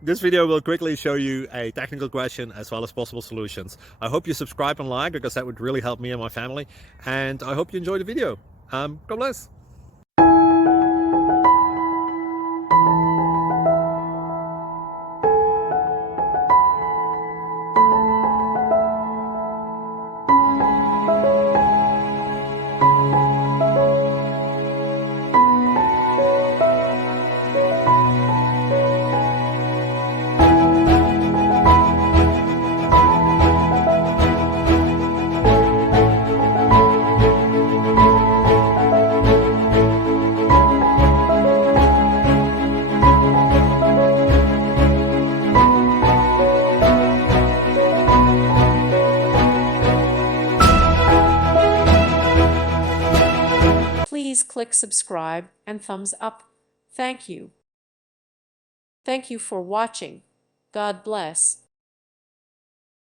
This video will quickly show you a technical question as well as possible solutions. I hope you subscribe and like because that would really help me and my family. And I hope you enjoy the video. God bless. Please click subscribe and thumbs up. Thank you. Thank you for watching. God bless.